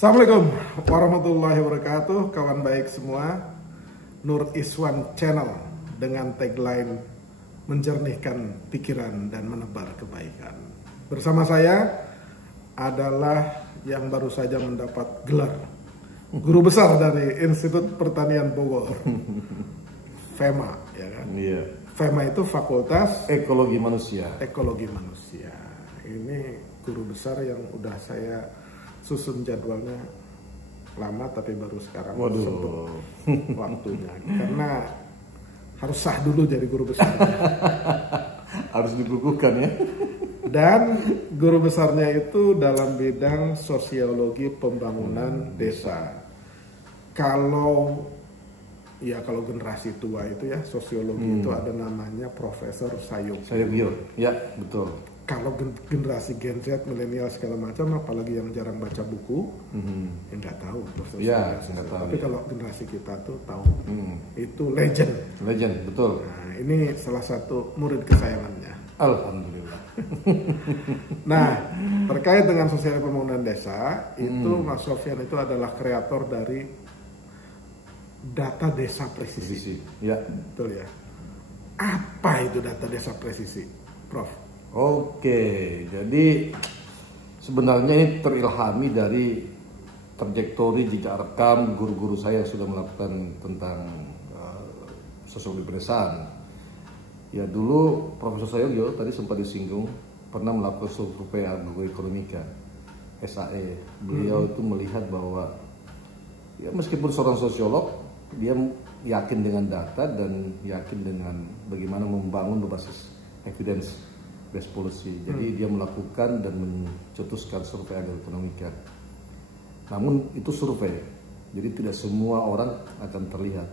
Assalamualaikum warahmatullahi wabarakatuh, kawan baik semua. Nur Iswan Channel dengan tagline menjernihkan pikiran dan menebar kebaikan. Bersama saya adalah yang baru saja mendapat gelar guru besar dari Institut Pertanian Bogor, FEMA, ya kan? Iya. FEMA itu Fakultas Ekologi Manusia. Ekologi Manusia. Ini guru besar yang udah saya susun jadwalnya lama, tapi baru sekarang sempet waktunya, karena harus sah dulu jadi guru besar. Harus dikukuhkan ya. Dan guru besarnya itu dalam bidang sosiologi pembangunan desa. Kalau generasi tua itu ya, sosiologi itu ada namanya Profesor Sayugyo. Sayugyo, ya betul. Kalau generasi Gen Z, milenial segala macam, apalagi yang jarang baca buku, ya nggak tahu. Ya, nggak tahu. Tapi kalau generasi kita tuh tahu, itu legend. Legend, betul. Nah, ini salah satu murid kesayangannya. Alhamdulillah. Nah, terkait dengan sosial pembangunan desa, itu Mas Sofyan itu adalah kreator dari data desa presisi. Ya, betul ya. Apa itu data desa presisi, Prof? Oke, jadi sebenarnya ini terilhami dari trajektori jejak rekam guru-guru saya yang sudah melakukan tentang sosiologi pedesaan. Ya, dulu Profesor Sayugyo tadi sempat disinggung pernah melakukan survei agroekonomika SAE. Beliau itu melihat bahwa ya meskipun seorang sosiolog, dia yakin dengan data dan yakin dengan bagaimana membangun berbasis evidence based policy. Jadi dia melakukan dan mencetuskan survei agroekonomika. Namun itu survei, jadi tidak semua orang akan terlihat.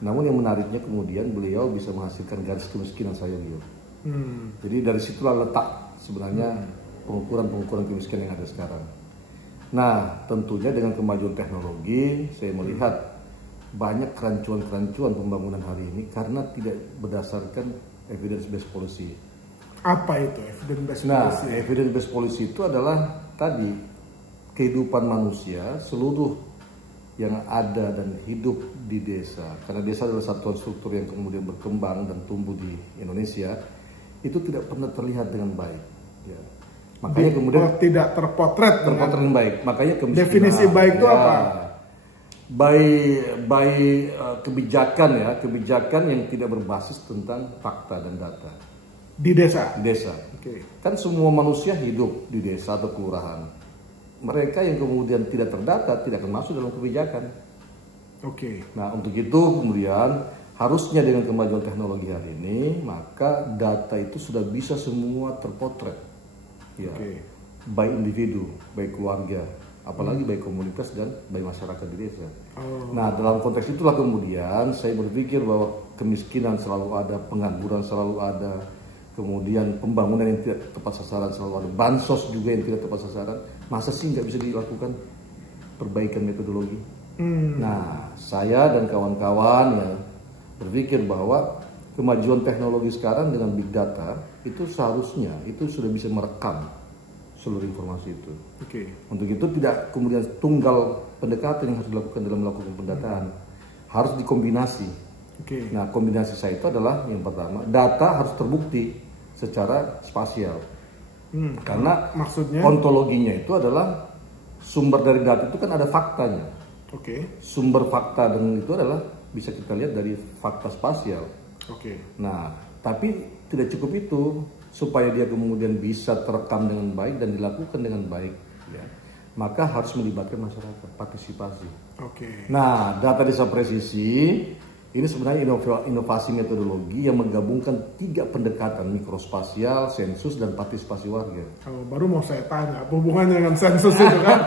Namun yang menariknya kemudian beliau bisa menghasilkan garis kemiskinan Sayugyo. Jadi dari situlah letak sebenarnya pengukuran kemiskinan yang ada sekarang. Nah, tentunya dengan kemajuan teknologi, saya melihat banyak kerancuan-kerancuan pembangunan hari ini karena tidak berdasarkan evidence based policy. Apa itu evidence based policy? Nah, evidence based policy itu adalah tadi kehidupan manusia seluruh yang ada dan hidup di desa. Karena desa adalah satuan struktur yang kemudian berkembang dan tumbuh di Indonesia, itu tidak pernah terlihat dengan baik. Ya. Makanya kemudian tidak terpotret dengan baik. Makanya definisi baik itu apa? Baik kebijakan yang tidak berbasis tentang fakta dan data. Di desa. Kan semua manusia hidup di desa atau kelurahan. Mereka yang kemudian tidak terdata tidak akan masuk dalam kebijakan. Nah, untuk itu kemudian harusnya dengan kemajuan teknologi hari ini, maka data itu sudah bisa semua terpotret. Ya. Baik individu, baik keluarga, apalagi baik komunitas dan baik masyarakat di desa. Nah, dalam konteks itulah kemudian saya berpikir bahwa kemiskinan selalu ada, pengangguran selalu ada, kemudian pembangunan yang tidak tepat sasaran selalu ada, bansos juga yang tidak tepat sasaran. Masa sih nggak bisa dilakukan perbaikan metodologi? Nah, saya dan kawan-kawan ya berpikir bahwa kemajuan teknologi sekarang dengan big data itu seharusnya itu sudah bisa merekam seluruh informasi itu. Untuk itu tidak kemudian tunggal pendekatan yang harus dilakukan dalam melakukan pendataan, harus dikombinasi. Nah, kombinasi saya itu adalah yang pertama, data harus terbukti secara spasial. Karena maksudnya ontologinya itu adalah sumber dari data itu kan ada faktanya. Sumber fakta dan itu adalah bisa kita lihat dari fakta spasial. Nah, tapi tidak cukup itu, supaya dia kemudian bisa terekam dengan baik dan dilakukan dengan baik, ya, maka harus melibatkan masyarakat, partisipasi. Nah, data desa presisi ini sebenarnya inovasi metodologi yang menggabungkan 3 pendekatan: mikrospasial, sensus, dan partisipasi warga. Baru mau saya tanya, hubungannya dengan sensus itu kan?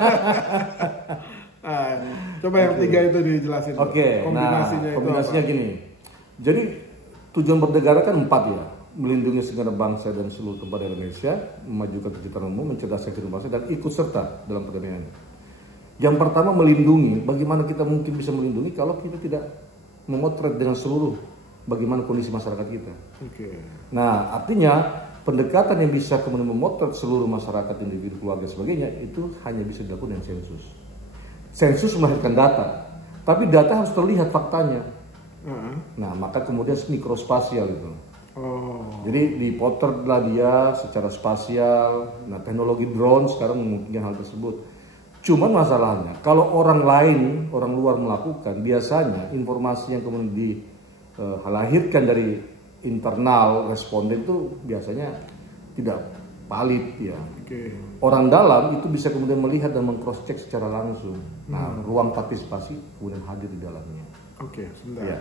Coba yang 3 itu dijelasin. Kombinasinya gini. Jadi tujuan bernegara kan 4 ya. Melindungi segenap bangsa dan seluruh tempat di Indonesia, memajukan kesejahteraan umum, mencerdaskan kehidupan bangsa, dan ikut serta dalam perdamaian. Yang pertama, melindungi. Bagaimana kita mungkin bisa melindungi kalau kita tidak memotret dengan seluruh bagaimana kondisi masyarakat kita. Nah, artinya pendekatan yang bisa kemudian memotret seluruh masyarakat, individu, keluarga, sebagainya, itu hanya bisa dilakukan dengan sensus. sensus melahirkan data, tapi data harus terlihat faktanya. Nah, maka kemudian mikrospasial itu. Jadi dipotretlah dia secara spasial. Nah, teknologi drone sekarang memungkinkan hal tersebut. Cuman masalahnya, kalau orang lain, orang luar melakukan, biasanya informasi yang kemudian dilahirkan dari internal responden itu biasanya tidak valid ya. Orang dalam itu bisa kemudian melihat dan meng-cross check secara langsung. Nah, ruang partisipasi kemudian hadir di dalamnya. Sebentar. Ya.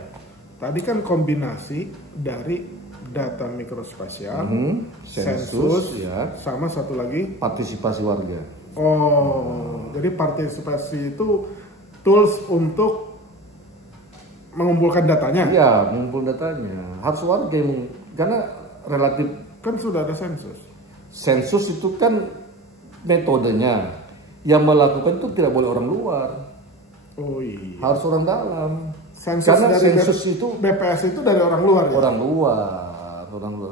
Tadi kan kombinasi dari data mikrospasial, sensus, ya, sama satu lagi partisipasi warga. Jadi partisipasi itu tools untuk mengumpulkan datanya? Iya, mengumpulkan datanya. Harus warga yang, karena relatif kan sudah ada sensus. Sensus itu kan metodenya, yang melakukan itu tidak boleh orang luar. Harus orang dalam. Karena sensus itu BPS itu dari orang luar. Ya? Orang luar.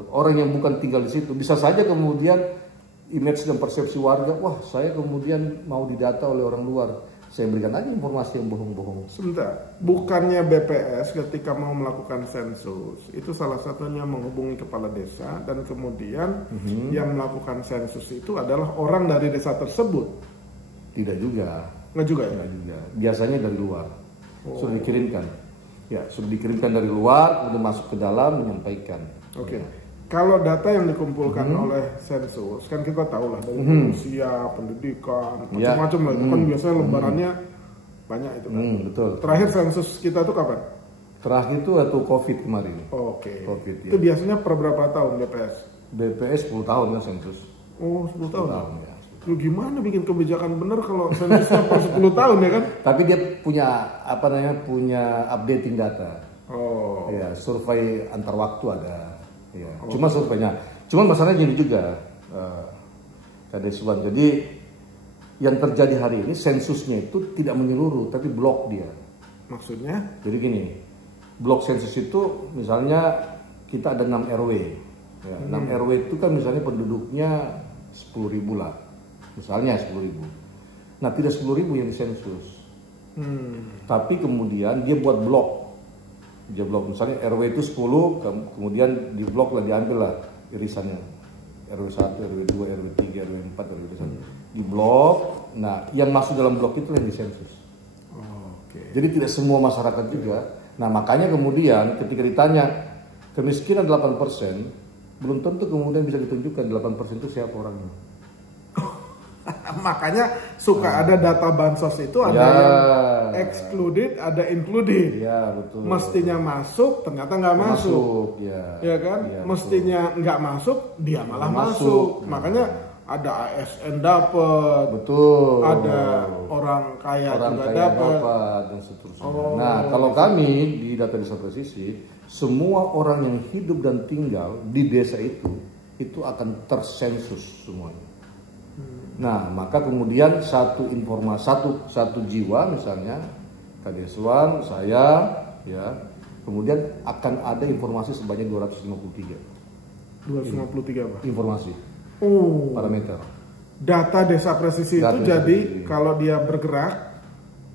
Orang yang bukan tinggal di situ. Bisa saja kemudian image dan persepsi warga, wah saya kemudian mau didata oleh orang luar. Saya berikan aja informasi yang bohong-bohong. Sebentar, bukannya BPS ketika mau melakukan sensus itu salah satunya menghubungi kepala desa dan kemudian yang melakukan sensus itu adalah orang dari desa tersebut? Tidak juga. Nggak juga ya? Nggak juga. Biasanya dari luar. Sudah dikirimkan. Ya, sudah dikirimkan dari luar, kemudian masuk ke dalam menyampaikan. Ya. Kalau data yang dikumpulkan oleh sensus, kan kita tahu lah dari usia, pendidikan, macam-macam lah. Itu kan biasanya lembarannya banyak itu kan. Betul. Terakhir sensus kita itu kapan? Terakhir itu waktu COVID kemarin. COVID, itu biasanya per berapa tahun BPS? BPS 10 tahun kan sensus. 10 tahun? 10 tahun ya. Lu gimana bikin kebijakan bener kalau sensusnya per 10 tahun ya kan? Tapi dia punya punya updating data. Ya, survei antar waktu ada. Ya, cuma surveinya. Cuma masalahnya gini juga, Kadeswan. Jadi yang terjadi hari ini sensusnya itu tidak menyeluruh, tapi blok dia. Maksudnya? Jadi gini, blok sensus itu misalnya kita ada 6 RW. Ya, 6 RW itu kan misalnya penduduknya 10.000 lah. Misalnya 10.000. Nah, tidak 10.000 yang disensus. Tapi kemudian dia buat blok. Dia blok, misalnya RW itu 10, kemudian di blok lah, diambil lah irisannya. RW 1, RW 2, RW 3, RW 4, RW 1. Di blok, nah yang masuk dalam blok itu yang disensus. Jadi tidak semua masyarakat juga. Nah, makanya kemudian ketika ditanya kemiskinan 8%, belum tentu kemudian bisa ditunjukkan 8% itu siapa orangnya. Makanya suka ada data bansos itu ada yang excluded, ada included. Ya, betul. Mestinya masuk, ternyata nggak masuk. Ya kan? Ya, mestinya nggak masuk, dia malah masuk. Makanya ada ASN dapat. Betul. Ada orang kaya juga dapat dan seterusnya. Nah, kalau kami di data desa presisi, semua orang yang hidup dan tinggal di desa itu akan tersensus semuanya. Nah, maka kemudian satu informasi, satu jiwa misalnya, Kadeswan, saya, ya, kemudian akan ada informasi sebanyak 253. 253 apa? Informasi. Parameter. Data desa presisi itu jadi kalau dia bergerak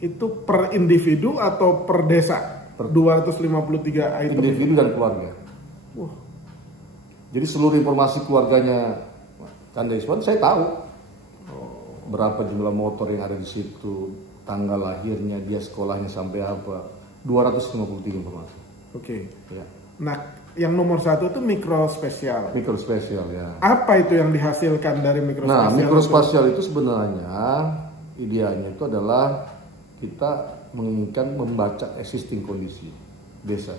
itu per individu atau per desa? 253 item. Individu dan keluarga. Jadi seluruh informasi keluarganya Kadeswan saya tahu. Berapa jumlah motor yang ada di situ, tanggal lahirnya, dia sekolahnya sampai apa, 253 informasi. Ya. Nah, yang nomor 1 itu mikrospasial. Mikrospasial, ya. Apa itu yang dihasilkan dari mikrospasial? Nah, mikrospasial itu sebenarnya idealnya itu adalah kita menginginkan membaca existing kondisi desa.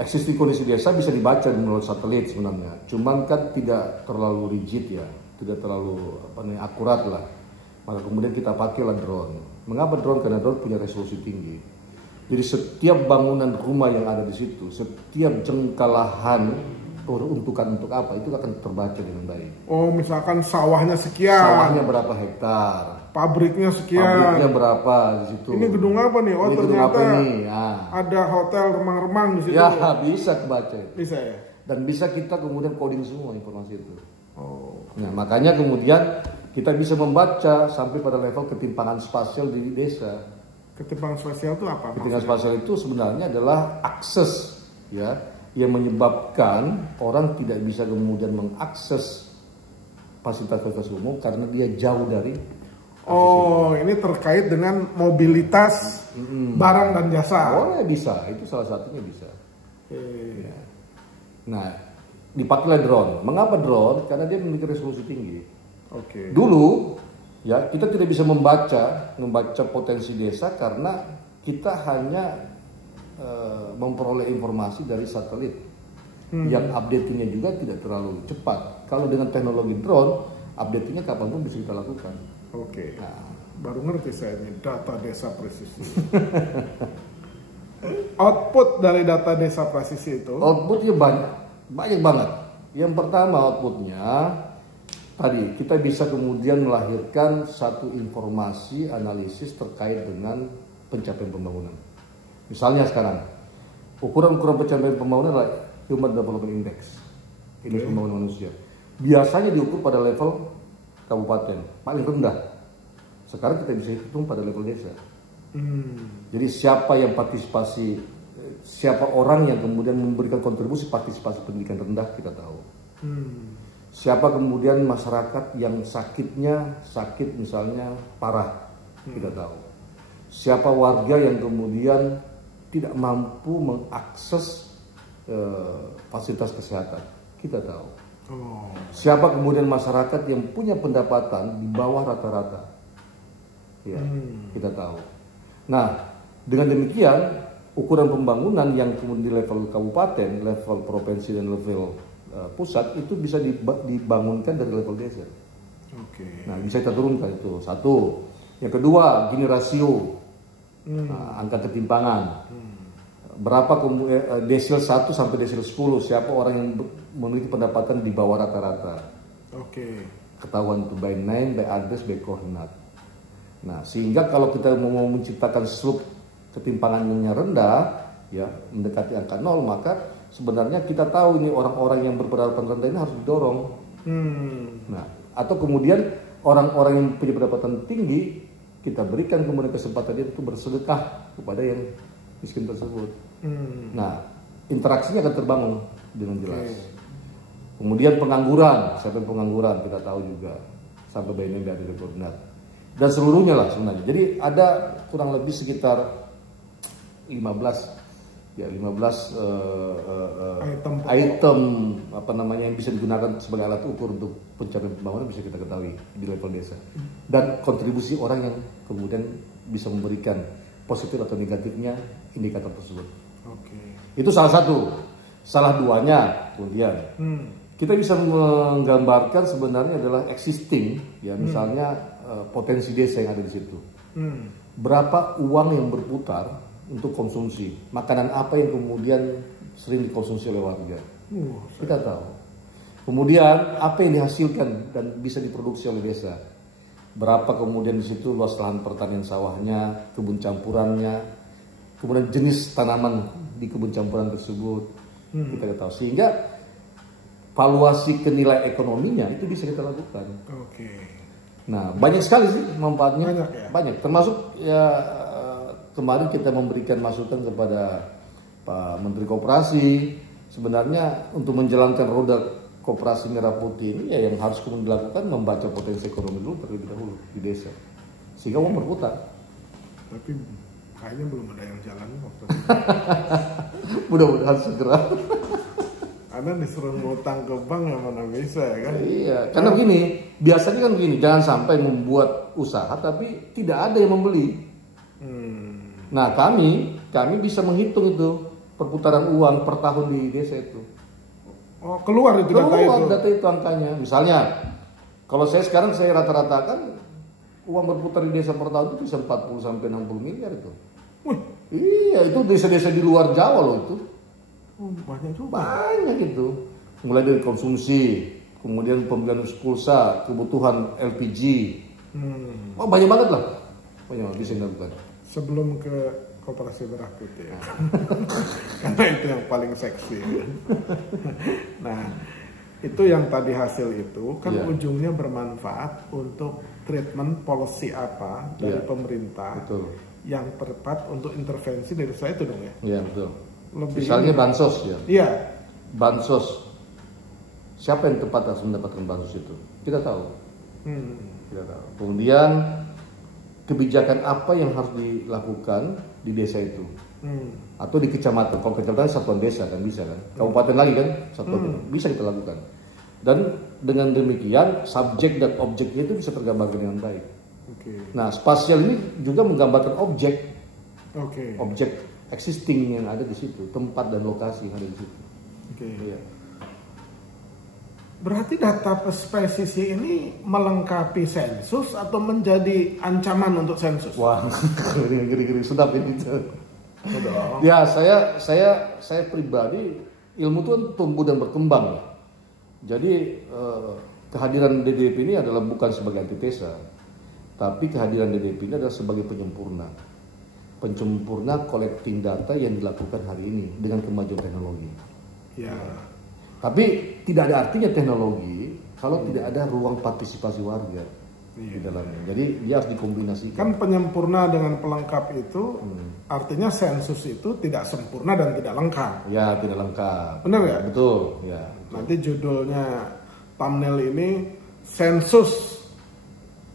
Existing kondisi desa bisa dibaca melalui satelit sebenarnya, cuman kan tidak terlalu rigid ya, tidak terlalu akurat lah. Maka kemudian kita pakailah drone. Mengapa drone? Karena drone punya resolusi tinggi. Jadi setiap bangunan rumah yang ada di situ, setiap jengkal lahan peruntukan untuk apa, itu akan terbaca dengan baik. Misalkan sawahnya sekian. Sawahnya berapa hektar. Pabriknya sekian. Pabriknya berapa di situ. Ini gedung apa nih? Ini ternyata ya. Ada hotel remang-remang di situ. Ya, bisa kebaca. Bisa ya. Dan bisa kita kemudian coding semua informasi itu. Nah, makanya kemudian kita bisa membaca sampai pada level ketimpangan spasial di desa. Ketimpangan sosial itu apa? Ketimpangan sosial itu sebenarnya adalah akses, ya, yang menyebabkan orang tidak bisa kemudian mengakses fasilitas umum karena dia jauh dari. Oh, ini terkait dengan mobilitas barang dan jasa. Oh ya, bisa, itu salah satunya bisa. Ya. Nah, dipakailah drone. Mengapa drone? Karena dia memiliki resolusi tinggi. Dulu, ya, kita tidak bisa membaca potensi desa karena kita hanya memperoleh informasi dari satelit yang updatingnya juga tidak terlalu cepat. Kalau dengan teknologi drone, updatingnya kapanpun bisa kita lakukan. Nah, baru ngerti saya ini data desa presisi. Output dari data desa presisi itu? Outputnya banyak banget. Yang pertama outputnya tadi kita bisa kemudian melahirkan satu informasi analisis terkait dengan pencapaian pembangunan. Misalnya sekarang ukuran-ukuran pencapaian pembangunan adalah Human Development Index, indeks pembangunan manusia. Biasanya diukur pada level kabupaten paling rendah. Sekarang kita bisa hitung pada level desa. Jadi siapa yang partisipasi, siapa orang yang kemudian memberikan kontribusi partisipasi pendidikan rendah, kita tahu. Siapa kemudian masyarakat yang sakit misalnya parah, kita tahu. Siapa warga yang kemudian tidak mampu mengakses fasilitas kesehatan, kita tahu. Siapa kemudian masyarakat yang punya pendapatan di bawah rata-rata, ya, kita tahu. Nah, dengan demikian ukuran pembangunan yang kemudian di level kabupaten, level provinsi dan level pusat itu bisa dibangunkan dari level desa. Nah, bisa kita turunkan itu satu. Yang kedua, gini rasio, angka ketimpangan. Berapa desil 1 sampai desil 10, siapa orang yang memiliki pendapatan di bawah rata-rata. Ketahuan itu by name, by address, by koordinat. Nah, sehingga kalau kita mau menciptakan slope ketimpangannya rendah, ya, mendekati angka 0, maka sebenarnya kita tahu ini orang-orang yang berpendapatan rendah ini harus didorong. Nah, atau kemudian orang-orang yang punya pendapatan tinggi, kita berikan kemudian kesempatan dia untuk bersedekah kepada yang miskin tersebut. Nah, interaksinya akan terbangun dengan jelas. Kemudian pengangguran, siapa yang pengangguran kita tahu juga, sampai by name dari koordinat. Dan seluruhnya lah sebenarnya. Jadi ada kurang lebih sekitar 15 item apa namanya yang bisa digunakan sebagai alat ukur untuk pencapaian pembangunan bisa kita ketahui di level desa. Dan kontribusi orang yang kemudian bisa memberikan positif atau negatifnya indikator tersebut. Itu salah satu. Salah duanya kemudian kita bisa menggambarkan sebenarnya adalah existing, ya, misalnya potensi desa yang ada di situ. Berapa uang yang berputar untuk konsumsi, makanan apa yang kemudian sering dikonsumsi oleh warga, kita tahu. Kemudian apa yang dihasilkan dan bisa diproduksi oleh desa, berapa kemudian di situ luas lahan pertanian sawahnya, kebun campurannya, kemudian jenis tanaman di kebun campuran tersebut, kita tahu. Sehingga valuasi ke nilai ekonominya itu bisa kita lakukan. Nah, banyak sekali sih manfaatnya. Banyak. Termasuk ya kemarin kita memberikan masukan kepada Pak Menteri Koperasi, sebenarnya untuk menjalankan roda Koperasi Merah Putih ini, ya, yang harus kemudian dilakukan membaca potensi ekonomi dulu terlebih dahulu di desa, sehingga uang berputar. Tapi kayaknya belum ada yang jalan waktu itu. Mudah-mudahan segera. Anda disuruh ngutang ke bank yang mana bisa, ya kan? Iya, karena begini, biasanya kan begini, jangan sampai membuat usaha tapi tidak ada yang membeli. Nah, kami bisa menghitung itu perputaran uang per tahun di desa itu. Oh, keluar itu data itu angkanya. Misalnya, kalau saya sekarang saya rata-ratakan uang berputar di desa per tahun itu bisa 40 sampai 60 miliar itu. Iya, itu desa-desa di luar Jawa loh itu. Banyak juga. Banyak itu. Mulai dari konsumsi, kemudian pembelian pulsa, kebutuhan LPG. Oh, banyak banget lah. Banyak banget bisa dilakukan. Sebelum ke Koperasi Merah Putih, ya. Karena itu yang paling seksi. Nah, itu yang tadi hasil itu kan ujungnya bermanfaat untuk treatment policy apa dari pemerintah yang tepat untuk intervensi dari saya itu dong ya? Iya betul. Lebih misalnya bansos ya. Iya. Bansos. Siapa yang tepat harus mendapatkan bansos itu? Kita tahu. Kita tahu. Kemudian kebijakan apa yang harus dilakukan di desa itu? Atau di kecamatan. Kalau kecamatan satuan desa kan bisa kan? Kabupaten lagi kan satuan bisa kita lakukan. Dan dengan demikian subjek dan objeknya itu bisa tergambarkan dengan baik. Nah, spasial ini juga menggambarkan objek, objek existing yang ada di situ, tempat dan lokasi yang ada di situ. Ya. Berarti data spesies ini melengkapi sensus atau menjadi ancaman untuk sensus? Wah, geri-geri sedap ini. Ya, saya pribadi ilmu itu tumbuh dan berkembang. Jadi kehadiran DDP ini adalah bukan sebagai antitesa, tapi kehadiran DDP ini adalah sebagai penyempurna collecting data yang dilakukan hari ini dengan kemajuan teknologi. Ya. Tapi tidak ada artinya teknologi kalau tidak ada ruang partisipasi warga di dalamnya. Jadi dia harus dikombinasikan. Kan penyempurna dengan pelengkap itu artinya sensus itu tidak sempurna dan tidak lengkap. Ya, tidak lengkap. Benar ya? Betul. Ya. Nanti judulnya thumbnail ini sensus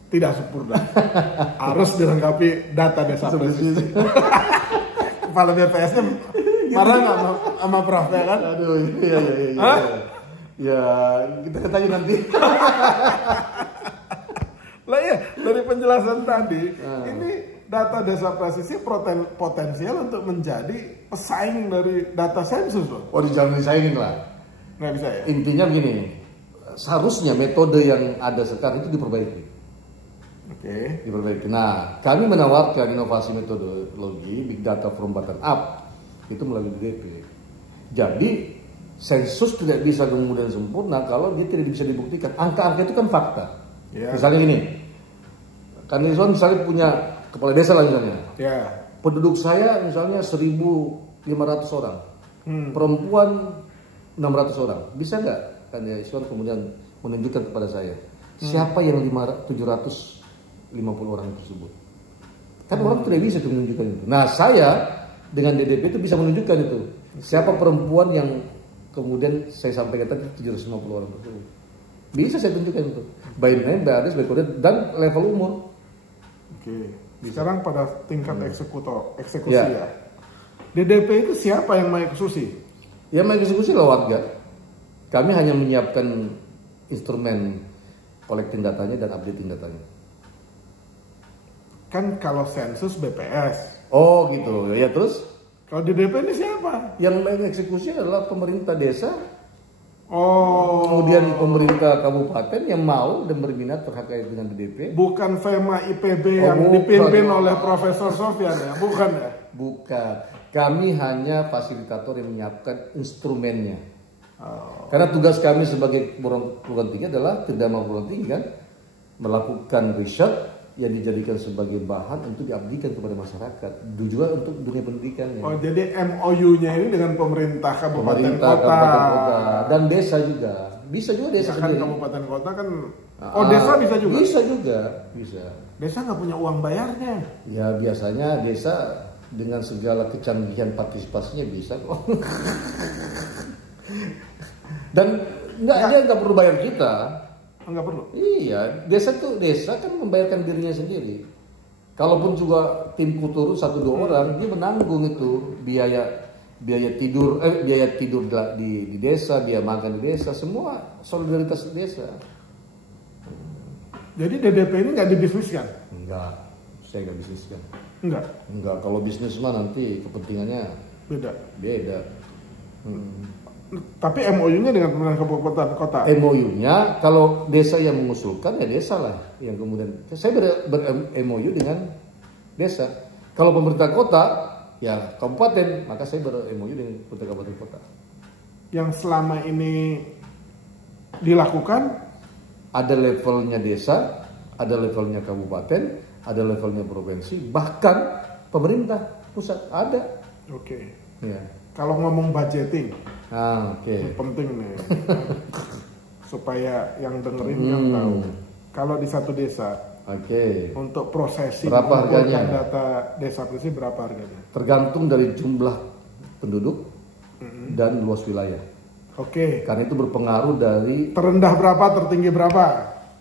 tidak sempurna, harus dilengkapi data desa presisi. Kepala BPS-nya marah nggak sama Prof ya kan? Aduh, iya. Ya, kita tanya nanti. Lah ya, dari penjelasan tadi, ini data desa presisi potensial untuk menjadi pesaing dari data sensus loh. Oh, jangan disaingin lah. Nggak bisa ya? Intinya begini, seharusnya metode yang ada sekarang itu diperbaiki. Diperbaiki. Nah, kami menawarkan inovasi metodologi Big Data from Bottom Up itu melalui DDP. Jadi sensus tidak bisa kemudian sempurna kalau dia tidak bisa dibuktikan. Angka-angka itu kan fakta. Misalnya ini, kan misalnya punya kepala desa lah misalnya. Penduduk saya misalnya 1.500 orang, perempuan 600 orang. Bisa nggak kan ya Iswan kemudian menunjukkan kepada saya siapa yang 750 orang tersebut? Kan orang tidak bisa menunjukkan itu. Nah, saya dengan DDP itu bisa menunjukkan itu. Siapa perempuan yang kemudian saya sampaikan tadi 750 orang tersebut. Bisa saya tunjukkan itu. By name, by address, by code, dan level umur. Sekarang pada tingkat eksekusi ya. DDP itu siapa yang mengeksekusi? Yang mengeksekusi lah warga. Kami hanya menyiapkan instrumen collecting datanya dan updating datanya. Kan kalau sensus BPS. Oh gitu, ya terus? Kalau DDP ini siapa? Yang mengeksekusi adalah pemerintah desa. Kemudian pemerintah kabupaten yang mau dan berminat terkait dengan DDP. Bukan FEMA IPB yang dipimpin oleh Profesor Sofyan ya? Bukan ya? Bukan. Kami hanya fasilitator yang menyiapkan instrumennya. Karena tugas kami sebagai perguruan tinggi adalah tidak mau perguruan tinggi kan melakukan riset yang dijadikan sebagai bahan untuk diabdikan kepada masyarakat, juga untuk dunia pendidikan. Oh, jadi MOU-nya ini dengan pemerintah kabupaten kota dan desa juga. Bisa juga desa kan sendiri. Kabupaten kota kan. Desa bisa juga. Bisa juga, bisa. Desa nggak punya uang bayarnya. Ya biasanya desa dengan segala kecanggihan partisipasinya bisa kok. Dan dia nggak perlu bayar kita. Enggak perlu. Iya, desa kan membayarkan dirinya sendiri. Kalaupun juga timku turun 1-2 orang, dia menanggung itu biaya tidur di desa, biaya makan di desa, semua solidaritas desa. Jadi DDP ini nggak dibisniskan? Enggak, saya nggak bisniskan. Enggak. Kalau bisnis mah nanti kepentingannya beda. Tapi MOU-nya dengan pemerintah kabupaten kota. MOU-nya kalau desa yang mengusulkan ya desa lah yang kemudian saya ber-MOU dengan desa. Kalau pemerintah kota ya kabupaten, maka saya ber-MOU dengan pemerintah kabupaten kota. Yang selama ini dilakukan ada levelnya desa, ada levelnya kabupaten, ada levelnya provinsi, bahkan pemerintah pusat ada. Ya. Kalau ngomong budgeting, penting nih supaya yang dengerin yang tahu. Kalau di satu desa Oke. Untuk prosesi berapa harganya? Data desa presisi berapa harganya? Tergantung dari jumlah penduduk dan luas wilayah. Oke. Karena itu berpengaruh dari terendah berapa, tertinggi berapa?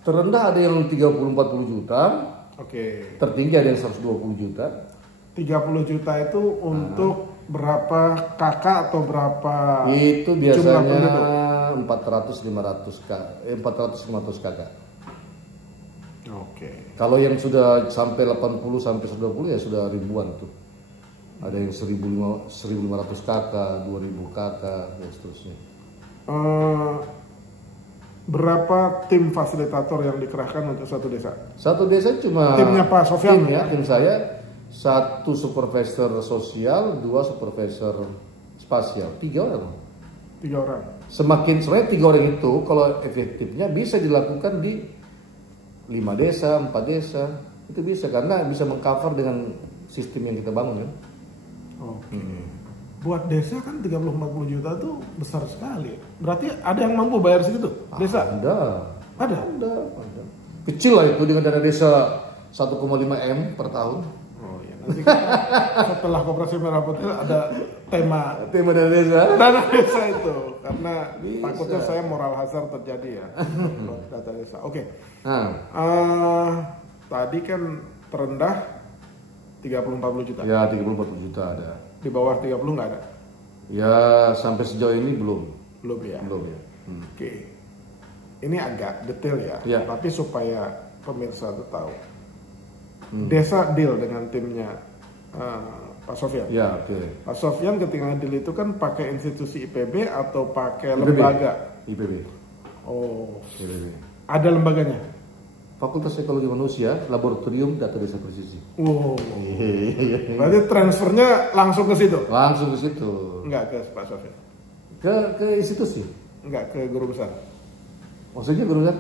Terendah ada yang 30-40 juta. Oke. Tertinggi ada yang 120 juta. 30 juta itu untuk berapa kakak atau berapa? Itu biasanya 400-500 kakak. Oke. Kalau yang sudah sampai 80 sampai 120 ya sudah ribuan tuh. Ada yang 1.500 kakak, 2.000 kakak dan seterusnya. Berapa tim fasilitator yang dikerahkan untuk satu desa? Satu desa cuma timnya Pak Sofyan ya? Tim saya 1 supervisor sosial, 2 supervisor spasial, 3 orang. 3 orang. Sebenarnya 3 orang itu kalau efektifnya bisa dilakukan di 5 desa, 4 desa, itu bisa karena bisa mengcover dengan sistem yang kita bangun kan. Oke. Buat desa kan 30-40 juta tuh besar sekali. Berarti ada yang mampu bayar segitu? Desa? Ada. Kecil lah itu dengan dana desa 1,5 M per tahun. Oh iya. Nanti setelah Koperasi Merah Putih ada tema dana desa. Dana desa itu karena takutnya saya moral hazard terjadi ya. Data desa. Oke. Tadi kan terendah 30-40 juta. Ya 30-40 juta ada. Di bawah 30 nggak ada? Ya sampai sejauh ini belum. Belum ya? Belum ya. Oke. Ini agak detail ya. Tapi supaya pemirsa itu tahu. Desa deal dengan timnya Pak Sofyan. Ya, oke. Pak Sofyan ketika deal itu kan pakai institusi IPB atau pakai lembaga? IPB. Oh. IPB. Ada lembaganya? Fakultas Ekologi Manusia, Laboratorium Data Desa Presisi. Wow. Berarti transfernya langsung ke situ? Langsung ke situ. Enggak ke Pak Sofyan? Ke institusi? Enggak ke guru besar? Maksudnya guru besar?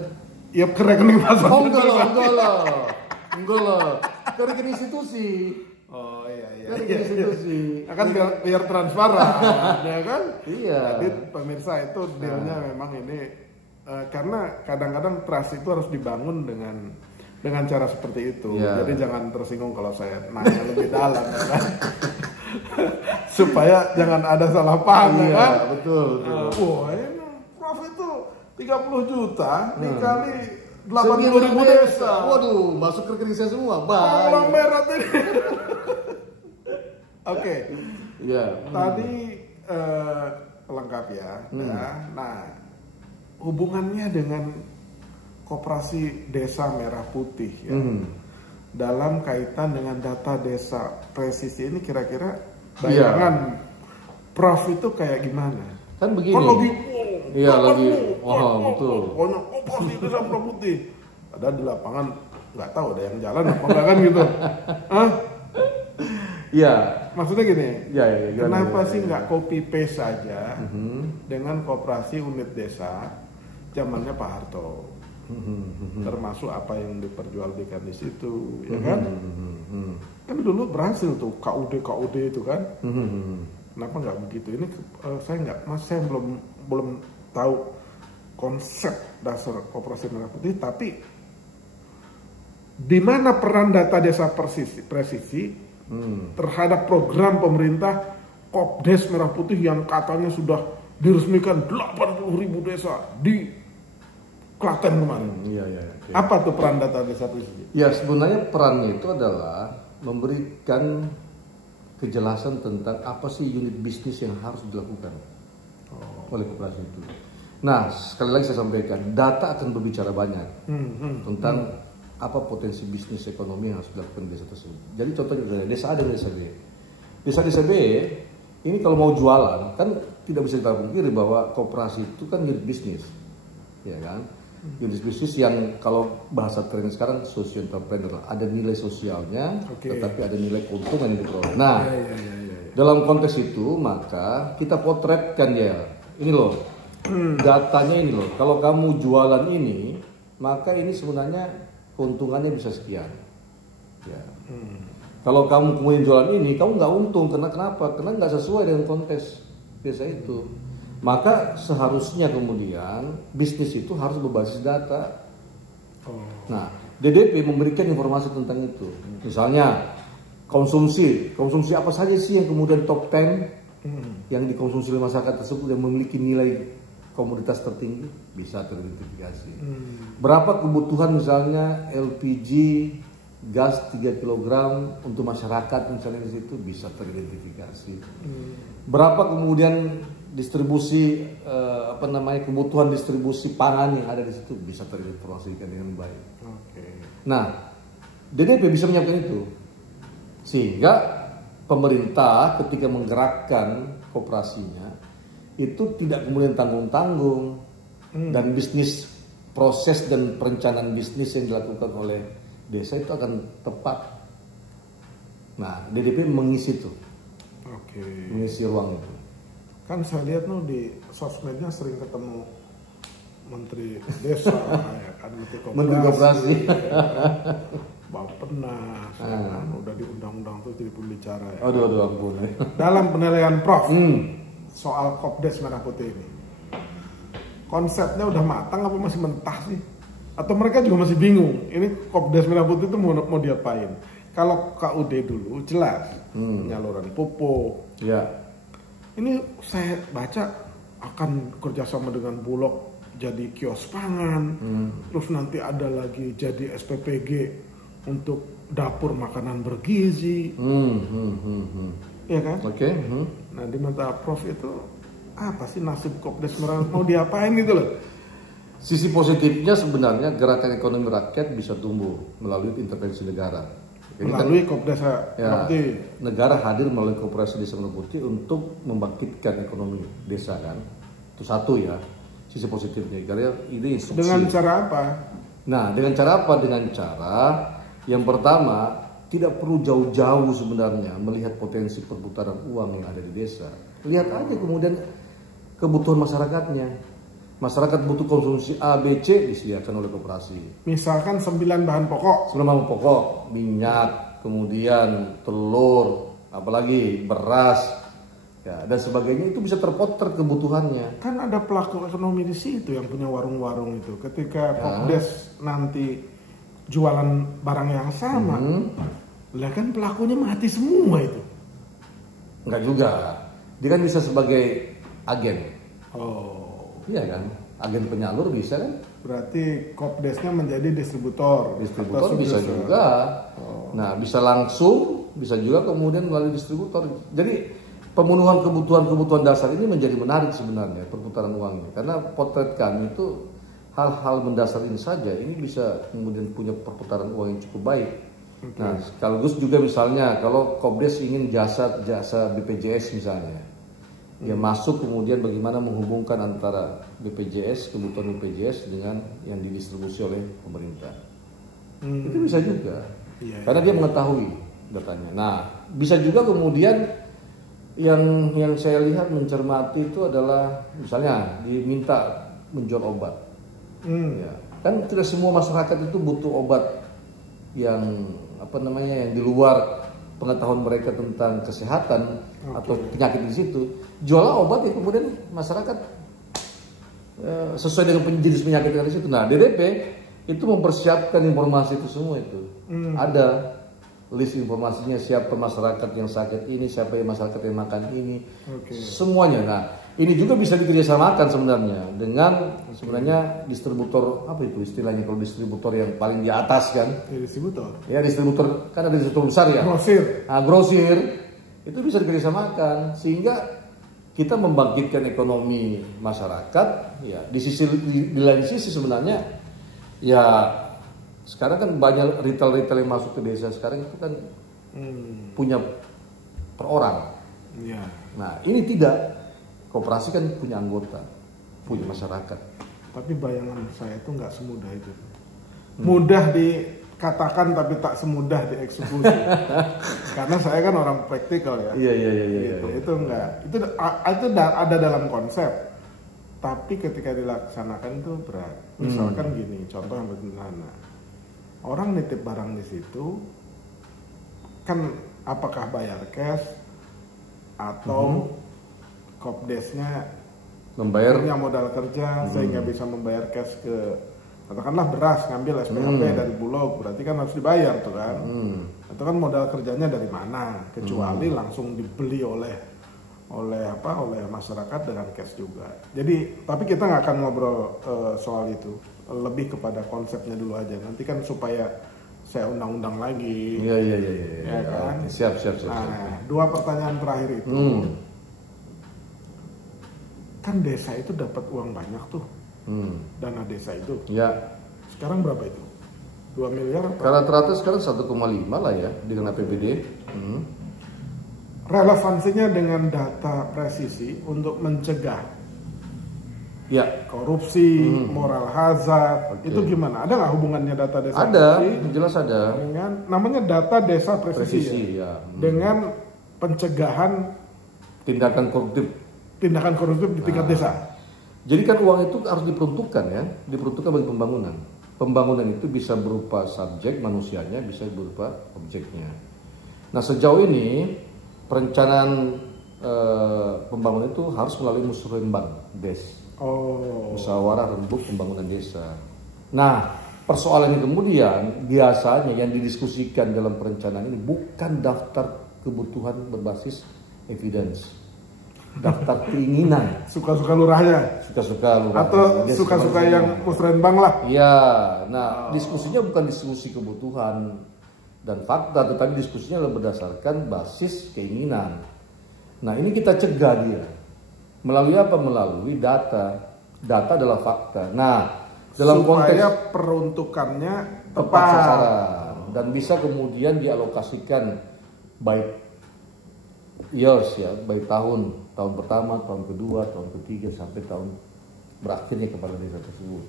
Ya ke rekening Pak Sofyan. Oh enggak lah. Ke rekening institusi. Oh iya. Ke rekening institusi. Akan biar transparan, ya kan? Iya. Jadi pemirsa itu dealnya memang ini. Karena kadang-kadang trust itu harus dibangun dengan cara seperti itu. Jadi jangan tersinggung kalau saya nanya lebih dalam kan. Supaya jangan ada salah paham kan. Betul. Wah, ini Prof itu 30 juta dikali 80.000 desa. Waduh, masuk ke rekening saya semua. Orang berat ini. Oke. Iya. Tadi pelengkap ya. Nah, hubungannya dengan Koperasi Desa Merah Putih ya. Dalam kaitan dengan data desa presisi ini kira-kira bayangan Prof itu kayak gimana? Kan begini. Kan lagi betul. Koperasi Desa Merah Putih. Ada di lapangan nggak tahu ada yang jalan apa enggak kan gitu. Iya. Maksudnya gini. Kenapa sih nggak copy paste saja dengan koperasi unit desa zamannya Pak Harto, termasuk apa yang diperjualbelikan di situ, ya kan? Kan dulu berhasil tuh KUD itu kan? Kenapa nggak begitu? Ini saya belum tahu konsep dasar Koperasi Merah Putih, tapi di mana peran data desa presisi terhadap program pemerintah Kopdes Merah Putih yang katanya sudah diresmikan 80.000 desa di Klaten kemarin. Okay. Apa tuh peran data desa presisi? Ya sebenarnya perannya itu adalah memberikan kejelasan tentang apa sih unit bisnis yang harus dilakukan oleh koperasi itu. Nah sekali lagi saya sampaikan, data akan berbicara banyak tentang apa potensi bisnis ekonomi yang harus dilakukan di desa tersebut. Jadi contohnya dari desa A dan desa B. Desa B ini kalau mau jualan kan tidak bisa dipungkiri bahwa koperasi itu kan unit bisnis, ya kan? Unit bisnis yang kalau bahasa keren sekarang social entrepreneur, ada nilai sosialnya, tetapi ada nilai keuntungan yang diperoleh. Nah, dalam konteks itu maka kita potretkan dia. Ini loh, datanya ini loh. Kalau kamu jualan ini, maka ini sebenarnya keuntungannya bisa sekian. Ya. Kalau kamu kemudian jualan ini, kamu nggak untung. Kenapa? Karena nggak sesuai dengan konteks desa itu. Maka seharusnya kemudian bisnis itu harus berbasis data. Nah, DDP memberikan informasi tentang itu. Misalnya konsumsi apa saja sih yang kemudian top 10 yang dikonsumsi oleh masyarakat tersebut yang memiliki nilai komoditas tertinggi bisa teridentifikasi. Berapa kebutuhan misalnya LPG gas 3 kg untuk masyarakat misalnya di situ bisa teridentifikasi. Berapa kemudian distribusi kebutuhan distribusi pangan yang ada di situ bisa terinformasikan dengan baik. Nah, DDP bisa menyiapkan itu sehingga pemerintah ketika menggerakkan koperasinya itu tidak kemudian tanggung-tanggung dan bisnis proses dan perencanaan bisnis yang dilakukan oleh desa itu akan tepat. Nah, DDP mengisi itu, mengisi ruang itu. Kan saya lihat di sosmednya sering ketemu menteri desa, ya kan, menteri koperasi, Bappenas, kan, udah di undang-undang tuh jadi pembicara. Ya. Aduh ampun. Dalam penilaian Prof soal Kopdes Merah Putih ini, konsepnya udah matang apa masih mentah sih? Atau mereka juga masih bingung, ini Kopdes Merah Putih itu mau diapain? Kalau KUD dulu jelas, penyaluran pupuk. Ya. Ini saya baca akan kerjasama dengan Bulog jadi kios pangan, terus nanti ada lagi jadi SPPG untuk dapur makanan bergizi, ya kan? Nah di mata Prof itu apa sih nasib Kopdes Merah mau diapain gitu loh? Sisi positifnya sebenarnya gerakan ekonomi rakyat bisa tumbuh melalui intervensi negara. Ini melalui Kopdes ya, negara hadir melalui Koperasi Desa Merah Putih untuk membangkitkan ekonomi desa kan. Itu satu ya, sisi positifnya. Karena ini instruksi. Dengan cara apa? Nah, dengan cara apa? Dengan cara yang pertama tidak perlu jauh-jauh sebenarnya melihat potensi perputaran uang yang ada di desa. Lihat aja kemudian kebutuhan masyarakatnya. Masyarakat butuh konsumsi A, B, C disediakan oleh koperasi. Misalkan 9 bahan pokok. 9 bahan pokok, minyak, kemudian telur, apalagi beras, ya, dan sebagainya itu bisa terpotret kebutuhannya. Kan ada pelaku ekonomi di situ yang punya warung-warung itu. Ketika Kopdes nanti jualan barang yang sama, lah kan pelakunya mati semua itu. Enggak juga, dia kan bisa sebagai agen. Iya kan, agen penyalur bisa kan? Berarti Kopdesnya menjadi distributor. Distributor bisa juga. Nah, bisa langsung, bisa juga kemudian melalui distributor. Jadi pemenuhan kebutuhan dasar ini menjadi menarik sebenarnya perputaran uangnya. Karena potret kami itu hal-hal mendasar ini saja, ini bisa kemudian punya perputaran uang yang cukup baik. Nah, sekaligus juga misalnya kalau Kopdes ingin jasa BPJS misalnya. Ya masuk kemudian bagaimana menghubungkan antara BPJS, kebutuhan BPJS dengan yang didistribusi oleh pemerintah. Itu bisa juga. Karena dia mengetahui datanya. Nah, bisa juga kemudian yang saya lihat mencermati itu adalah misalnya diminta menjual obat. Ya, kan tidak semua masyarakat itu butuh obat yang yang di luar pengetahuan mereka tentang kesehatan atau penyakit di situ. Jualah obat yang kemudian masyarakat sesuai dengan jenis penyakit yang ada di situ. Nah, DDP itu mempersiapkan informasi itu semua itu. Ada list informasinya, siapa masyarakat yang sakit ini, siapa yang masyarakat yang makan ini, semuanya. Nah, ini juga bisa dikerjasamakan sebenarnya dengan sebenarnya distributor, apa itu istilahnya kalau distributor yang paling di atas kan? Distributor. Ya, distributor, kan ada distributor besar ya. Grosir. Nah, grosir itu bisa dikerjasamakan sehingga kita membangkitkan ekonomi masyarakat. Ya, di lain sisi sebenarnya ya sekarang kan banyak retail yang masuk ke desa sekarang itu kan punya per orang. Ya. Nah, ini tidak. Koperasi kan punya anggota, punya masyarakat. Tapi bayangan saya itu nggak semudah itu. Mudah dikatakan tapi tak semudah dieksekusi. Karena saya kan orang praktikal ya. Iya. Itu enggak. Itu ada dalam konsep. Tapi ketika dilaksanakan itu berat. Misalkan gini, contoh yang sederhana. Orang nitip barang di situ kan apakah bayar cash atau Kopdesnya membayar punya modal kerja sehingga bisa membayar cash ke katakanlah beras ngambil SPHP dari Bulog, berarti kan harus dibayar tuh kan. Itu kan modal kerjanya dari mana, kecuali langsung dibeli oleh masyarakat dengan cash juga. Jadi tapi kita nggak akan ngobrol soal itu, lebih kepada konsepnya dulu aja. Nanti kan supaya saya undang-undang lagi. Iya. Ya kan. Siap. Nah, 2 pertanyaan terakhir itu. Kan desa itu dapat uang banyak tuh. Dana desa itu. Ya. Sekarang berapa itu? 2 miliar? Karena teratas sekarang 1,5 lah ya dengan APBD. Relevansinya dengan data presisi untuk mencegah korupsi, moral hazard, itu gimana? Ada nggak hubungannya data desa? Ada, jelas ada. Dengan namanya data desa presisi ya. Dengan pencegahan tindakan koruptif di tingkat desa. Jadi kan uang itu harus diperuntukkan ya, diperuntukkan bagi pembangunan. Pembangunan itu bisa berupa subjek manusianya, bisa berupa objeknya. Nah sejauh ini perencanaan pembangunan itu harus melalui musrenbang des, musyawarah rembuk pembangunan desa. Nah persoalan yang kemudian biasanya yang didiskusikan dalam perencanaan ini bukan daftar kebutuhan berbasis evidence, daftar keinginan, suka-suka lurahnya, atau suka-suka yang musrenbang lah. Iya, nah diskusinya bukan diskusi kebutuhan dan fakta, tetapi diskusinya adalah berdasarkan basis keinginan. Nah ini kita cegah dia melalui apa? Melalui data. Data adalah fakta. Nah dalam supaya konteks peruntukannya tepat sasaran dan bisa kemudian dialokasikan baik years ya, baik tahun pertama, tahun kedua, tahun ketiga sampai tahun berakhirnya kepada desa tersebut.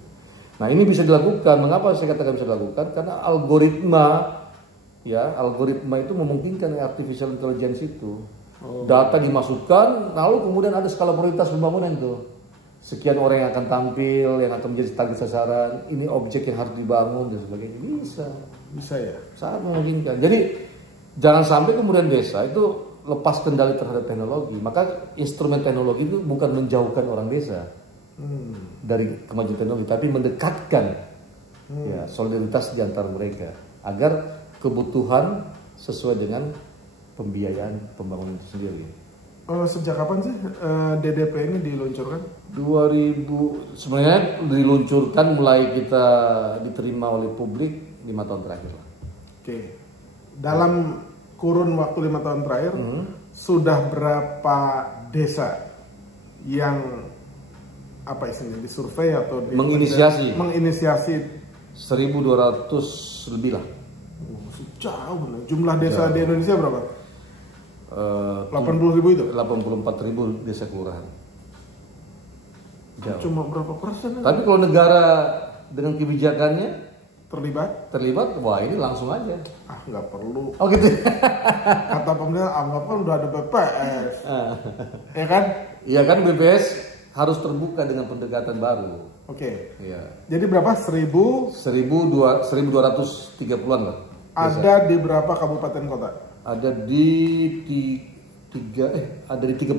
Nah ini bisa dilakukan. Mengapa saya katakan bisa dilakukan? Karena algoritma itu memungkinkan artificial intelligence itu. Data dimasukkan, lalu kemudian ada skala prioritas pembangunan itu. Sekian orang yang akan tampil, yang akan menjadi target sasaran, ini objek yang harus dibangun dan sebagainya. Bisa ya, sangat memungkinkan. Jadi jangan sampai kemudian desa itu lepas kendali terhadap teknologi. Maka instrumen teknologi itu bukan menjauhkan orang desa dari kemajuan teknologi, tapi mendekatkan solidaritas di antara mereka agar kebutuhan sesuai dengan pembiayaan pembangunan itu sendiri. Sejak kapan sih DDP ini diluncurkan? 2000 sebenarnya diluncurkan mulai kita diterima oleh publik 5 tahun terakhir lah. Oke. Dalam kurun waktu 5 tahun terakhir sudah berapa desa yang disurvei atau menginisiasi 1.200 lebih lah. Jauh. Jumlah desa di Indonesia berapa? 80.000 itu? 84.000 desa kelurahan. Jauh. Cuma berapa persen? Tapi kalau negara dengan kebijakannya terlibat, wah ini langsung aja. Nggak perlu. Oh gitu. Kata pemerintah, anggapan udah ada BPS. Ya kan? Iya kan, BPS harus terbuka dengan pendekatan baru. Oke. Iya. Jadi berapa? 1.230-an lah. Ada di berapa kabupaten kota? Ada di 38.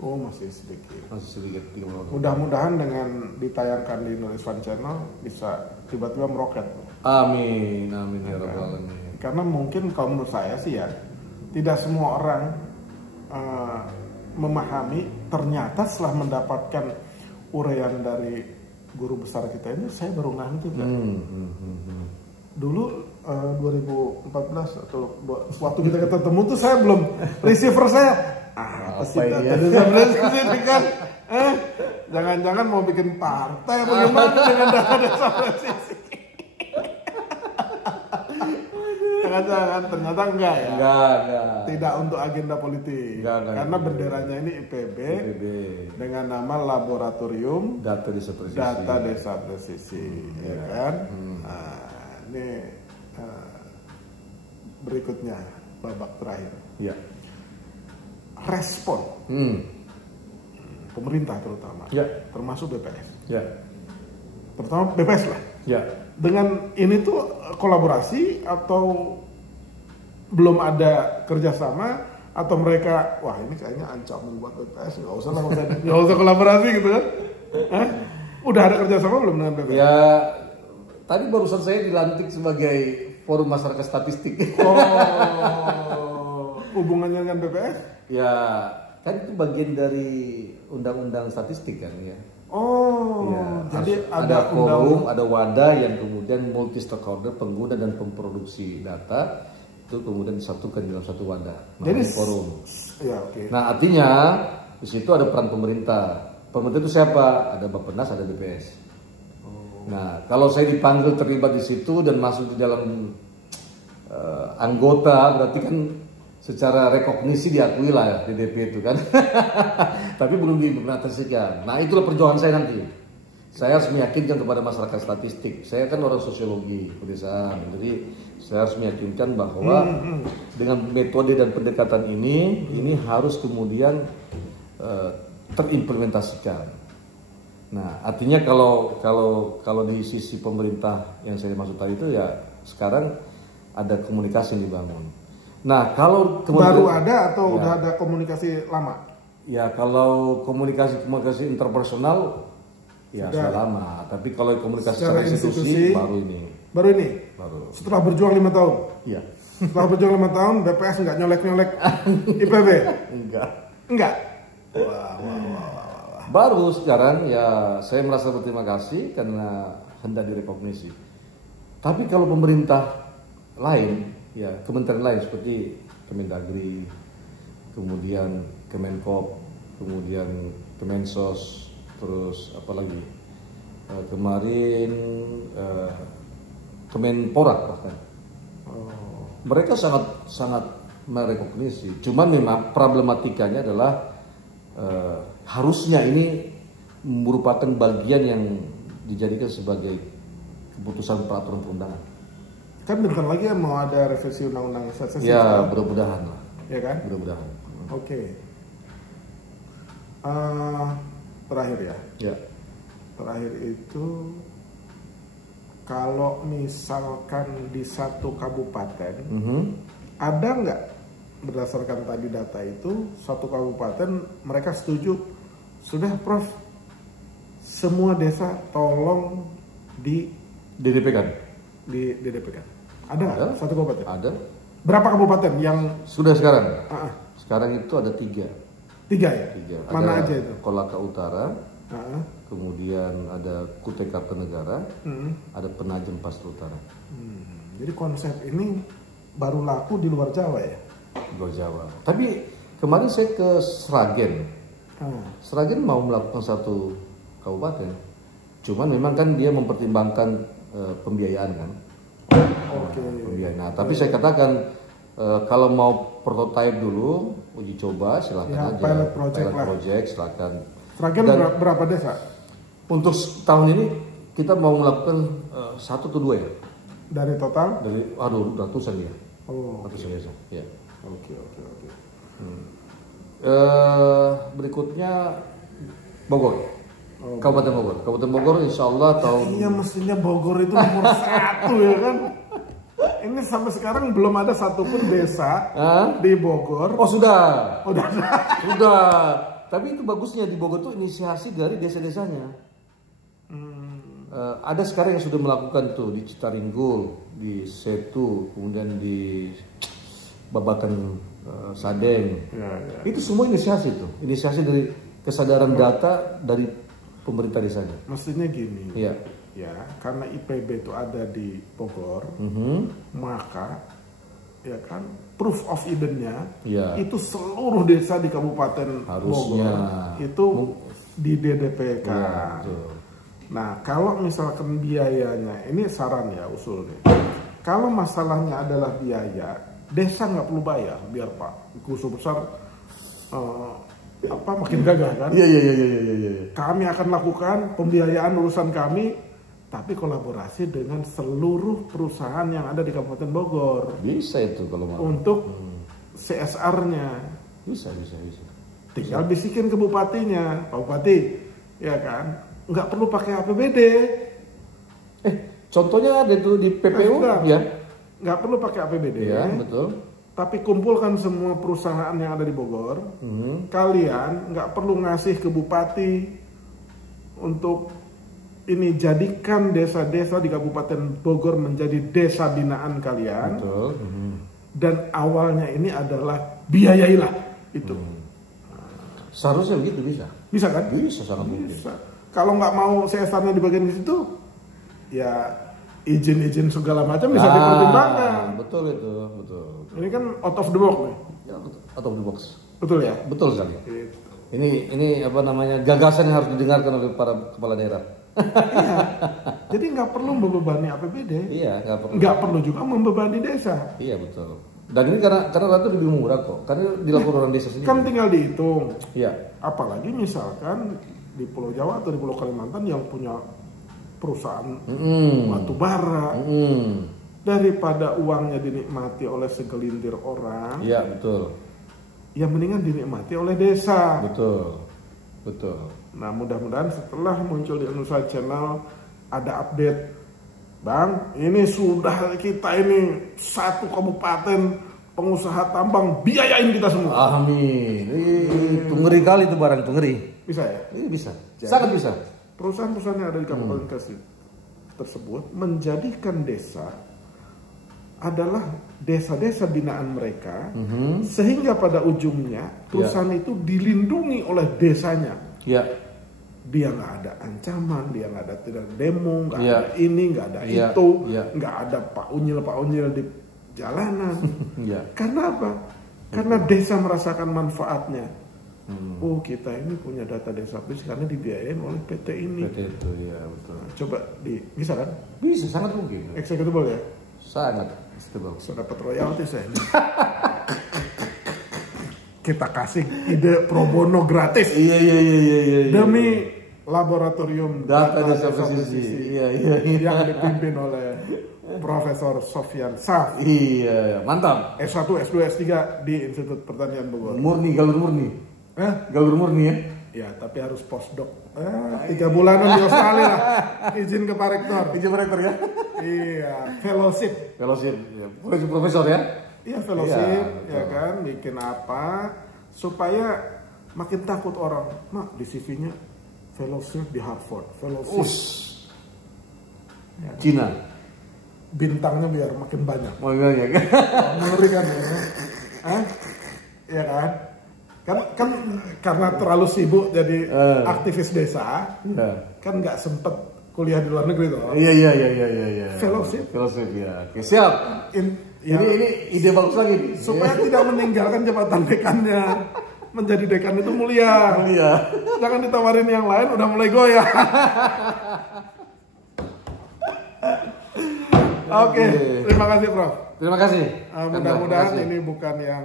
Oh, masih sedikit. 38. Mudah-mudahan dengan ditayangkan di Nur Iswan Channel bisa tiba-tiba meroket. Amin ya rabbal alamin. Karena mungkin kalau menurut saya sih ya, tidak semua orang memahami, ternyata setelah mendapatkan uraian dari guru besar kita ini, saya baru ngerti kan. Dulu 2014 atau waktu kita ketemu tuh saya belum receiver saya. Kan? Jangan-jangan mau bikin partai bagaimana dengan data desa presisi? Jangan-jangan ternyata enggak ya? Enggak. Tidak untuk agenda politik. Karena benderanya ini IPB dengan nama Laboratorium Data Desa Presisi. Ya kan? Nah, ini berikutnya babak terakhir. Ya. Respon pemerintah terutama, termasuk BPS. Ya. Terutama BPS lah. Ya. Dengan ini tuh kolaborasi atau belum ada kerjasama, atau mereka wah ini kayaknya ancaman buat BPS, nggak usah kolaborasi gitu kan? Udah ada kerjasama belum dengan BPS? Ya Tadi barusan saya dilantik sebagai Forum Masyarakat Statistik. Oh, hubungannya dengan BPS? Ya, kan itu bagian dari undang-undang statistik kan ya. Oh, ya, jadi ada forum, ada wadah yang kemudian multi stakeholder, pengguna dan pemproduksi data itu kemudian disatukan dalam satu wadah. Jadi forum. Ya, okay. Nah, artinya di situ ada peran pemerintah. Pemerintah itu siapa? Ada Bappenas, ada BPS. Oh. Nah, kalau saya dipanggil terlibat di situ dan masuk di dalam anggota, berarti kan secara rekognisi diakui lah DDP itu kan. Tapi belum diimplementasikan. Nah, itulah perjuangan saya nanti. Saya harus meyakinkan kepada masyarakat statistik. Saya kan orang sosiologi pedesaan. Jadi saya harus meyakinkan bahwa dengan metode dan pendekatan ini harus kemudian terimplementasikan. Nah, artinya kalau di sisi pemerintah yang saya maksud tadi itu ya sekarang ada komunikasi yang dibangun. Nah, kalau baru ada atau udah ada komunikasi lama? Ya, kalau komunikasi interpersonal ya sudah lama. Tapi kalau komunikasi secara institusi baru ini. Baru ini? Baru. Setelah berjuang 5 tahun? Iya. Setelah berjuang 5 tahun, BPS nggak nyolek-nyolek IPB? Enggak. Wah. Baru sekarang ya saya merasa berterima kasih karena hendak direkognisi. Tapi kalau pemerintah lain, ya kementerian lain seperti Kemendagri, kemudian Kemenkop, kemudian Kemensos, terus apa lagi kemarin Kemenpora bahkan. Mereka sangat merekognisi. Cuman memang problematikanya adalah harusnya ini merupakan bagian yang dijadikan sebagai keputusan peraturan perundangan. Kan bentar lagi mau ada revisi undang-undang SSC. Ya, mudah-mudahan lah. Ya kan? Mudah-mudahan. Oke. Terakhir ya. Ya. Terakhir itu kalau misalkan di satu kabupaten ada nggak berdasarkan tadi data itu satu kabupaten mereka setuju sudah Prof semua desa tolong di DDP kan? Di DDP kan? Ada satu kabupaten? Ada. Berapa kabupaten yang sudah sekarang? Sekarang itu ada 3. 3 ya? 3. Mana aja itu? Kolaka Utara, kemudian ada Kutai Kartanegara, ada Penajem Pasir Utara. Jadi konsep ini baru laku di luar Jawa ya? Di luar Jawa. Tapi kemarin saya ke Sragen. Sragen mau melakukan satu kabupaten. Cuman memang kan dia mempertimbangkan pembiayaan kan. Pembiayaan. Nah, tapi saya katakan kalau mau prototipe dulu, uji coba silakan aja. Pilot project silakan. Sragen berapa desa? Untuk tahun ini kita mau melakukan 1 atau 2 ya. Dari total? Ratusan ya. Ratusan desa. Ya. Oke. Berikutnya Bogor. Kabupaten Bogor. Kabupaten Bogor insya Allah tahun... Iya mestinya Bogor itu nomor 1 ya kan. Ini sampai sekarang belum ada satupun desa di Bogor. Oh sudah. Sudah. Tapi itu bagusnya di Bogor itu inisiasi dari desa-desanya. Ada sekarang yang sudah melakukan tuh di Citaringgul, di Setu, kemudian di Babakan Sadeng. Itu semua inisiasi tuh. Inisiasi dari kesadaran data dari pemerintah desanya. Mestinya gini. Iya. Ya, karena IPB itu ada di Bogor, maka ya kan proof of evidence-nya itu seluruh desa di Kabupaten Bogor itu di DDP kan. Nah, kalau misalkan biayanya, ini saran ya usul nih. Kalau masalahnya adalah biaya, desa nggak perlu bayar, biar Pak Gusur Besar makin gagah kan? Iya. Kami akan lakukan pembiayaan urusan kami, tapi kolaborasi dengan seluruh perusahaan yang ada di Kabupaten Bogor. Bisa itu kalau mau. Untuk CSR-nya. Bisa. Tinggal bisikin ke bupatinya, Pak Bupati, ya kan? Nggak perlu pakai APBD. Contohnya ada itu di PPU ya. Nggak perlu pakai APBD. Ya, betul. Tapi kumpulkan semua perusahaan yang ada di Bogor. Kalian nggak perlu ngasih ke bupati untuk ini jadikan desa-desa di Kabupaten Bogor menjadi desa binaan kalian. Betul. Dan awalnya ini adalah biayailah itu. Seharusnya begitu bisa. Bisa kan? Bisa, sangat bisa. Kalau nggak mau CSR-nya di bagian situ, ya izin-izin segala macam bisa dipertimbangkan. Betul itu, betul. Ini kan out of the box nih. Ya, out of the box. Betul ya? Betul sekali. Gitu. Ini apa namanya, gagasan yang harus didengarkan oleh para kepala daerah. Iya. Jadi nggak perlu membebani APBD. Iya, nggak perlu. Nggak perlu juga membebani desa. Iya, betul. Dan ini karena itu lebih murah kok. Karena dilakukan orang desa sendiri. Kan tinggal dihitung. Iya. Apalagi misalkan di Pulau Jawa atau di Pulau Kalimantan yang punya perusahaan batu bara. Daripada uangnya dinikmati oleh segelintir orang. Iya, betul. Ya mendingan dinikmati oleh desa. Betul. Betul. Nah, mudah-mudahan setelah muncul di Indonesia Channel ada update. Bang, ini sudah kita ini satu kabupaten pengusaha tambang biayain kita semua. Amin. Itu ngeri kali itu barang, itu ngeri. Bisa ya? Ini bisa. Jadi, sangat bisa. Perusahaan-perusahaan yang ada di kabupaten tersebut menjadikan desa adalah desa-desa binaan mereka, sehingga pada ujungnya perusahaan itu dilindungi oleh desanya. Ya. Dia nggak ada ancaman, dia nggak ada tidak demo, nggak ada ini, nggak ada itu, nggak ada pak unyil di jalanan. Karena apa? Karena desa merasakan manfaatnya. Oh, kita ini punya data desa habis karena dibiayain oleh PT ini. PT itu ya, betul. Nah, coba bisa kan? Bisa, sangat mungkin. Executable ya? Sangat executable. Sudah dapat royalti saya ini. Kita kasih ide pro bono gratis. Iya. Demi laboratorium data desa pesisir. Iya. Yang dipimpin oleh Profesor Sofyan Saf. Iya, mantap. S1, S2, S3 di Institut Pertanian Bogor. Murni, galur murni. Galur murni ya? Ya, tapi harus postdoc. 3 bulanan di Australia lah. Izin ke Pak Rektor. Izin Pak Rektor ya? Iya, fellowship. Ya. Profesor ya? Iya, fellowship, ya kan, bikin apa supaya makin takut orang. Mak, di CV-nya fellowship di Harvard, fellowship ya. Cina. Bintangnya biar makin banyak. Oh iya kan? Mengerikan ya. Iya kan? Kan karena terlalu sibuk jadi aktivis desa, kan nggak sempet kuliah di luar negeri tuh. Iya. Fellowship ya. Oke, siap. Ini ide bagus lagi. Supaya tidak meninggalkan jabatan dekannya. Menjadi dekan itu mulia. Jangan ditawarin yang lain udah mulai goyah. Oke, terima kasih Prof. Terima kasih. Mudah-mudahan ini bukan yang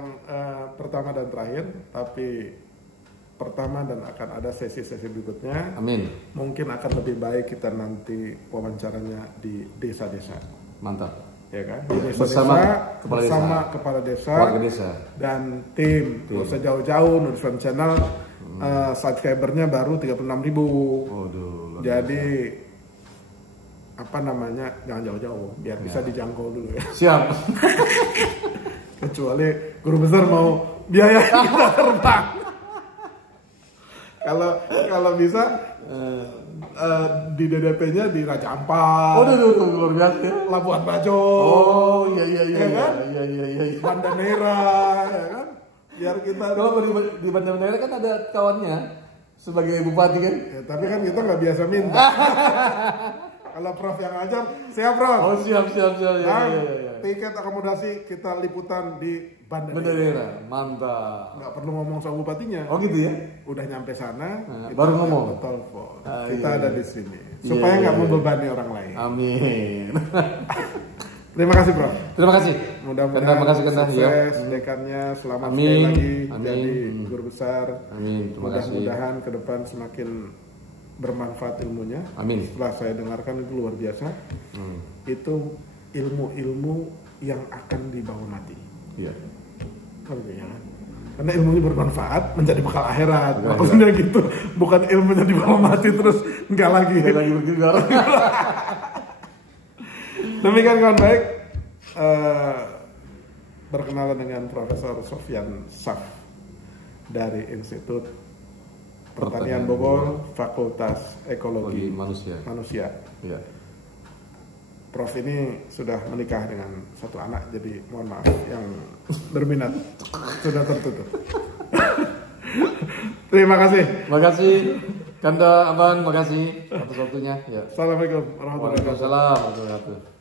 pertama dan terakhir, tapi pertama dan akan ada sesi-sesi berikutnya. Amin. Mungkin akan lebih baik kita nanti wawancaranya di desa-desa. Mantap. Ya kan? Bersama kepala desa, warga desa dan tim. Nggak usah jauh-jauh, Nurisuan Channel subscribernya baru 36.000. Jadi apa namanya, jangan jauh-jauh biar bisa dijangkau dulu ya. Siap. Kecuali guru besar mau biaya kita terbang. Kalau bisa di DDP-nya di Raja Ampat. Luar biasa. Labuan Bajo. Iya. Banda Neira, ya kan? Biar kita. Kalau di Banda Neira kan ada kawannya sebagai bupati kan. Ya, tapi kan kita nggak biasa minta. Kalau Prof yang ngajar, siap Prof. Oh siap. Ya. Tiket akomodasi kita liputan di Banda Neira. Mantap. Nggak perlu ngomong sama bupatinya. Oh gitu ya? Udah nyampe sana, baru ngomong. Telepon. Kita ada di sini. Supaya nggak membebani orang lain. Amin. Terima kasih Prof. Terima kasih. Mudah-mudahan sukses dekannya, selamat sekali lagi jadi guru besar. Amin. Mudah-mudahan ke depan semakin bermanfaat ilmunya. Amin. Setelah saya dengarkan itu luar biasa. Itu ilmu-ilmu yang akan dibawa mati. Iya. Karena ilmunya bermanfaat menjadi bekal akhirat. Maksudnya gitu. Bukan ilmunya dibawa mati terus enggak lagi. Demikian kawan baik. Berkenalan dengan Profesor Sofyan Saf dari Institut Pertanian Bogor, Fakultas Ekologi Manusia. Ya. Prof ini sudah menikah dengan satu anak, jadi mohon maaf yang berminat sudah tertutup. Terima kasih. Terima kasih Kanda Aban, terima kasih atas waktunya. Ya. Assalamualaikum warahmatullahi wabarakatuh. Waalaikumsalam warahmatullahi wabarakatuh.